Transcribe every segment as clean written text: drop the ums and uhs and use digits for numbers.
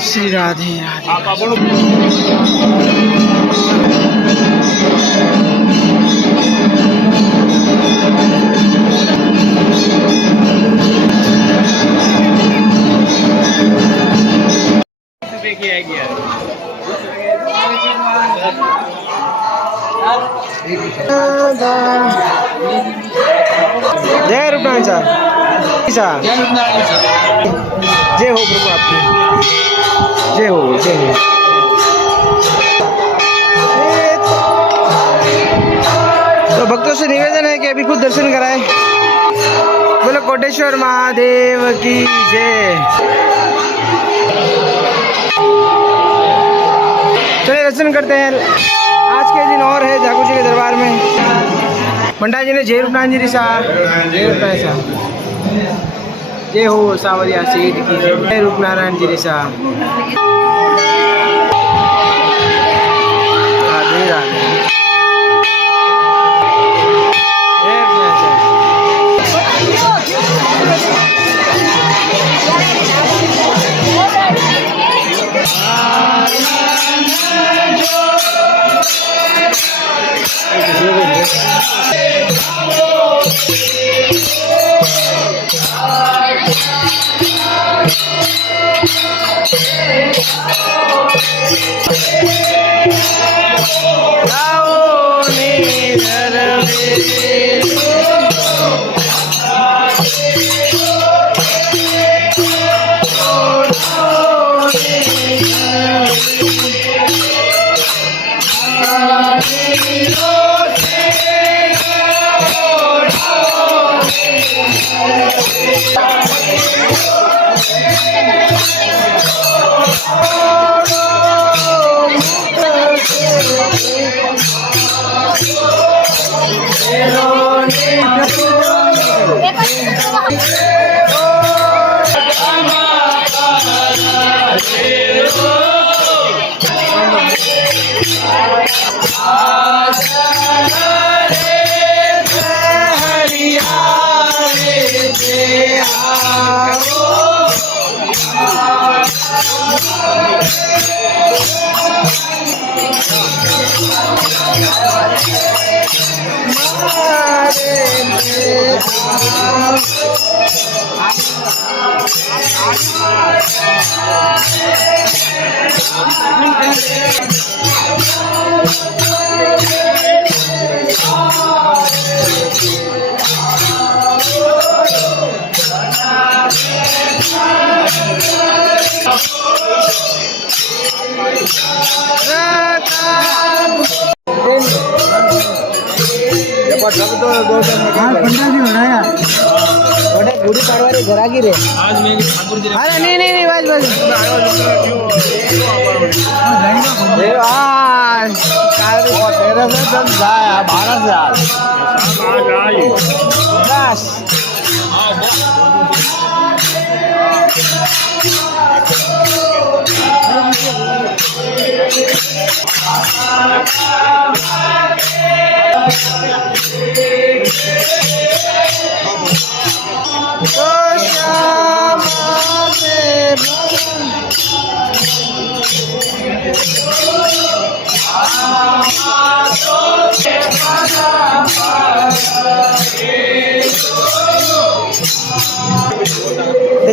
श्री राधे राधे। जय रूपनारायण साहब, जय हो प्रभु आपकी, जय हो जय हो। तो भक्तों से निवेदन है कि अभी खुद दर्शन कराए। बोलो कोटेश्वर महादेव की जय। चलिए दर्शन करते हैं। आज के दिन और है ठाकुर जी के दरबार में। पंडा जी ने जय रूपनारायण जी साहब, जय रूपनारायण साहब, जय हो सावरिया सीट की जय रूपनारायण जी साहब। राधे राधे। पंडा जी बनाया गुड़ी पाड़वारी घरा की रे। अरे नहीं नहीं नहीं बस बस तेरह से दम जाए 12 से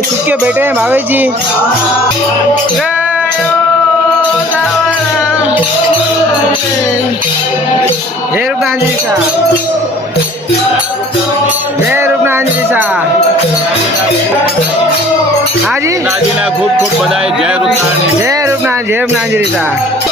चुपके बैठे हैं भावे जी। जय रूपनारायण जी साहब, जय रूपनारायण जी साहब। हाँ जी ने खूब खूब बधाई। जय रूपनारायण, जय रूपनारायण, जय रूपनारायण जी साहब।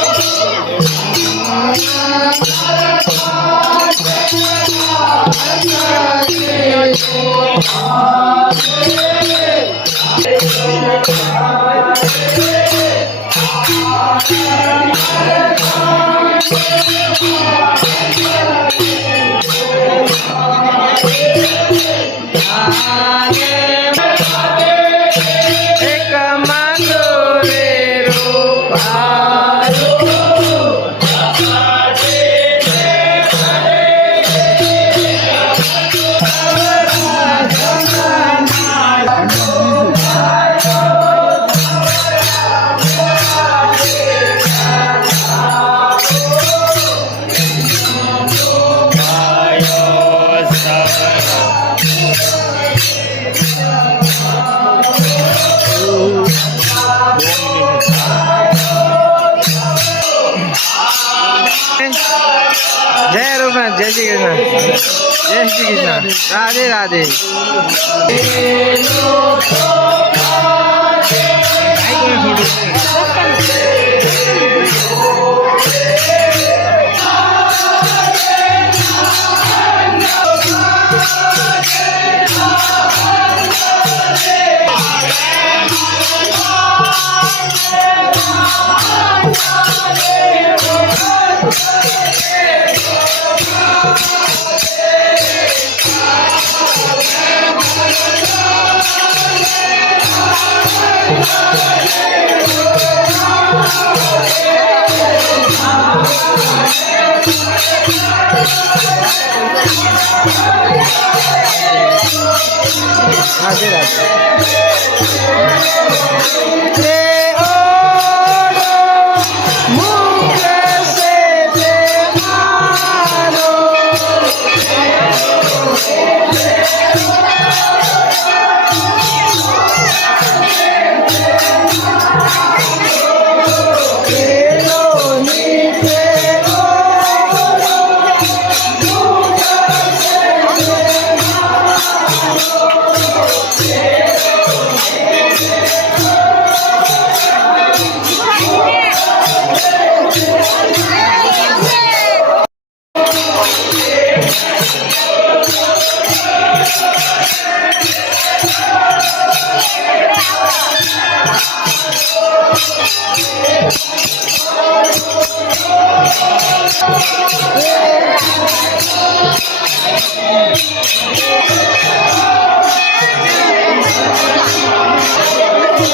सरपंच जय श्री कृष्ण, जय श्री कृष्ण, राधे राधे। राधे राधे।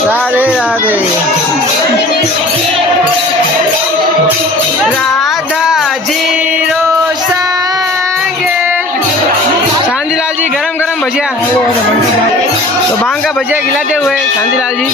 राधे राधे। राधा जी रो संगे शांतिलाल जी गरम गरम भजिया, तो भांग का भजिया खिलाते हुए शांतिलाल जी।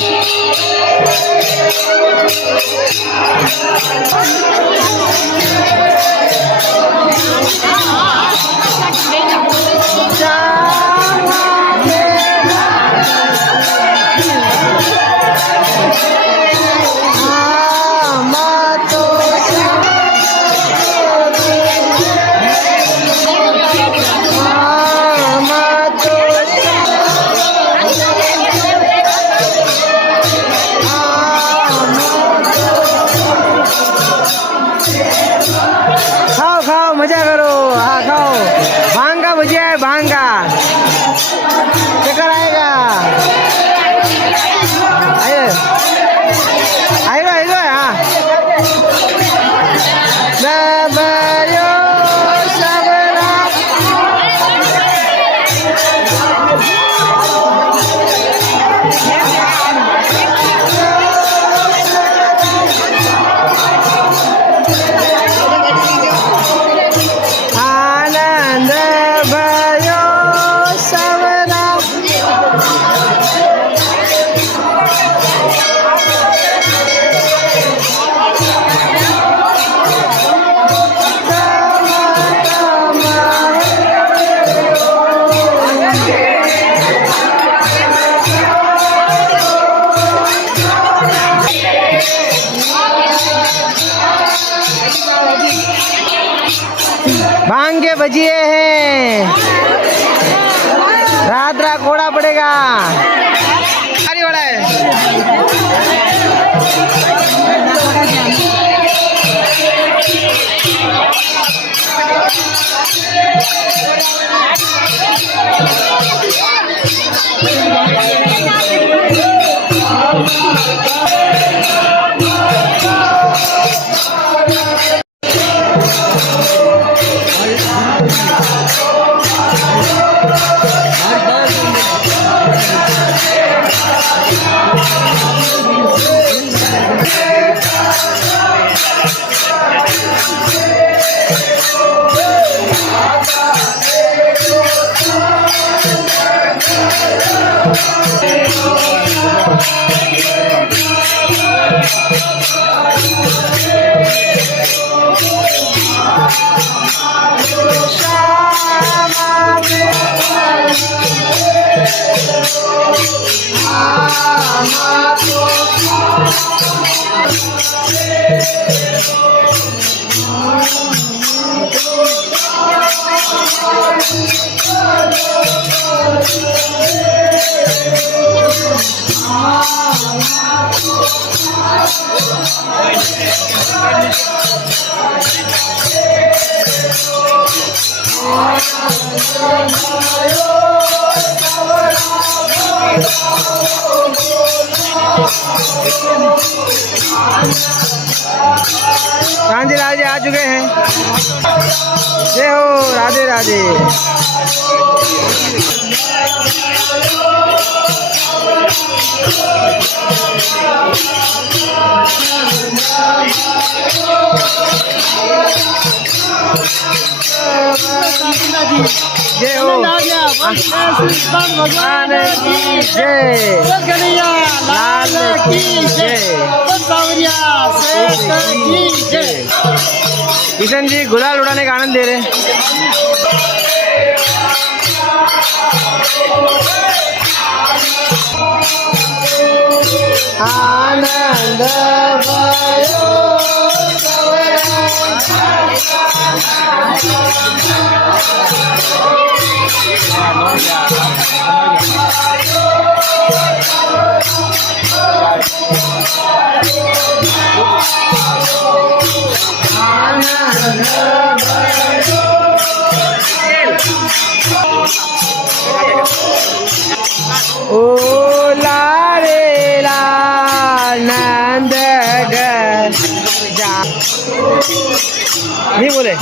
खाओ खाओ मजा करो, हाँ खाओ, भांग का भजिया है, भांग का चक्कर आएगा। आएगा आएगा हाँ। भांग के भजिए हैं, रात रात कोड़ा पड़ेगा। अरे वाला है कांजी राजे आ चुके हैं। जय हो, राधे राधे। जय हो, भगवान की जय, लाल की जय, किशन जी गुलाल उड़ाने का आनंद दे रहे हैं। आनंद भयो ओ लारे लानंद जा नहीं बोले।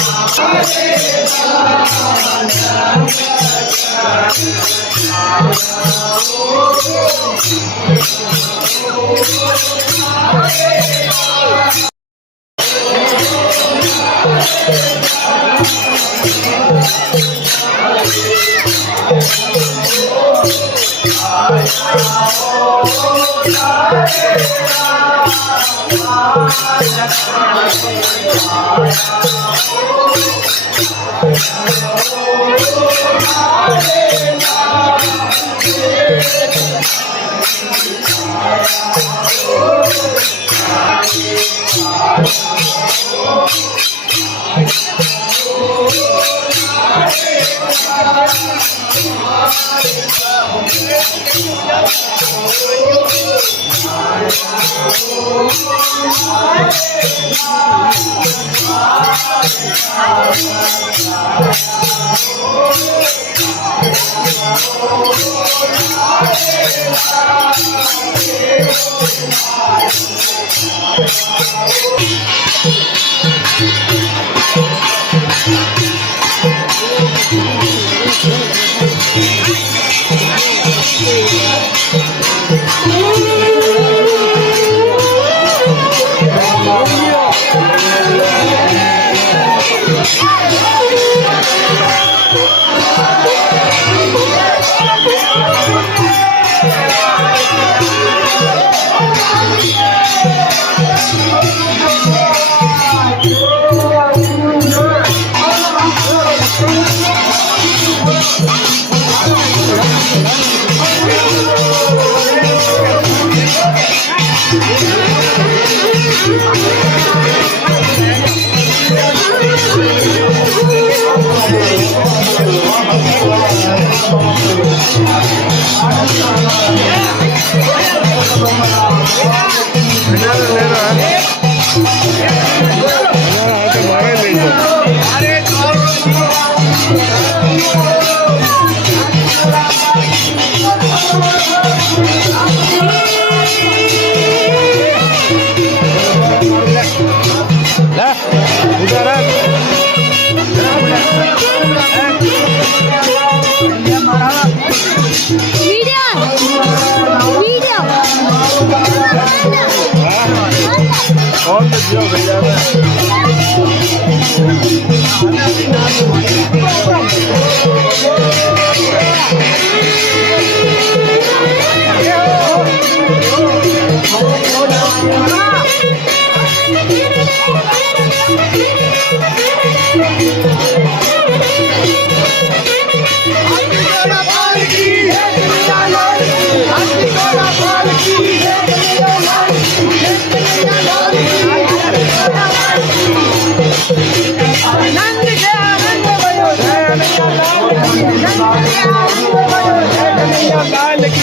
लाल की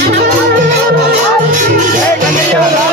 जय कन्हैया। Yeah.